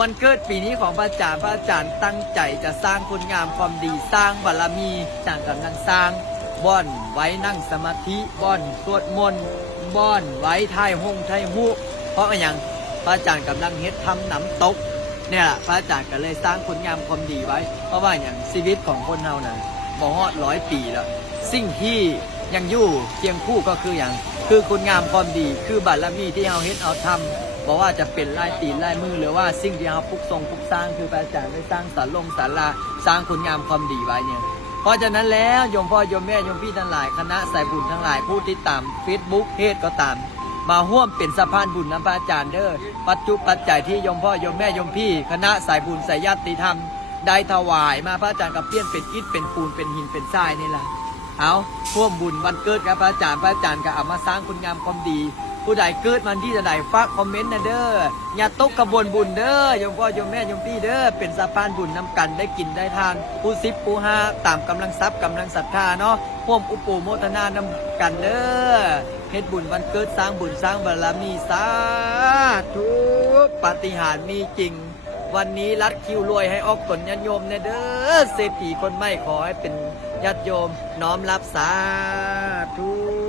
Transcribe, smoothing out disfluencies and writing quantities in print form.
วันเกิดปีนี้ของพระอาจารย์ตั้งใจจะสร้างคุณงามความดีสร้างบารมีจากกำลังสร้างบ่อนไว้นั่งสมาธิบ่อนสวดมนต์บ่อนไว้ท่ายหงท่ายหูเพราะอย่างพระอาจารย์กำลังเฮ็ดทำน้ำตกเนี่ยพระอาจารย์ก็เลยสร้างคุณงามความดีไว้เพราะว่าอย่างชีวิตของคนเฮานั้นบ่ฮอด100 ปีแล้วสิ่งที่ยังอยู่เคียงคู่ก็คืออย่างคือคุณงามความดีคือบารมีที่เฮาเฮ็ดเอาทำบอกว่าจะเป็นลายตีนลายมือหรือว่าสิ่งที่เฮาปลุกทรงปลุกสร้างคือพระอาจารย์ได้สร้างศาลาสร้างคุณงามความดีไว้เนี่ยเพราะฉะนั้นแล้วโยมพ่อโยมแม่โยมพี่ทั้งหลายคณะสายบุญทั้งหลายผู้ติดตาม Facebook เพจก็ตามมาร่วมเป็นสะพานบุญนำพระอาจารย์เด้อปัจจุปัจจัยที่โยมพ่อโยมแม่โยมพี่คณะสายบุญสายญาติธรรมได้ถวายมาพระอาจารย์กับเปี้ยนเป็นอิฐเป็นปูนเป็นหินเป็นทรายนี่แหละเอาร่วมบุญวันเกิดกับพระอาจารย์ก็เอามาสร้างคุณงามความดีผู้ใดเกิดมันที่จะใดฝากคอมเมนต์นะเด้ออย่าตกกระบวนบุญเด้อโยมพ่อโยมแม่โยมพี่เด้อเป็นสะพานบุญนำกันได้กินได้ทานผู้สิบผู้ห้าตามกำลังทรัพย์กำลังศรัทธาเนาะร่วมอุปโมทนานำกันเด้อเฮ็ดบุญวันเกิดสร้างบุญสร้างบารมีสาธุปาฏิหาริย์มีจริงวันนี้รัดคิวรวยให้ออกตนญาติโยมเนี่ยเด้อเศรษฐีคนไม่ขอให้เป็นญาติโยมน้อมรับสาธุ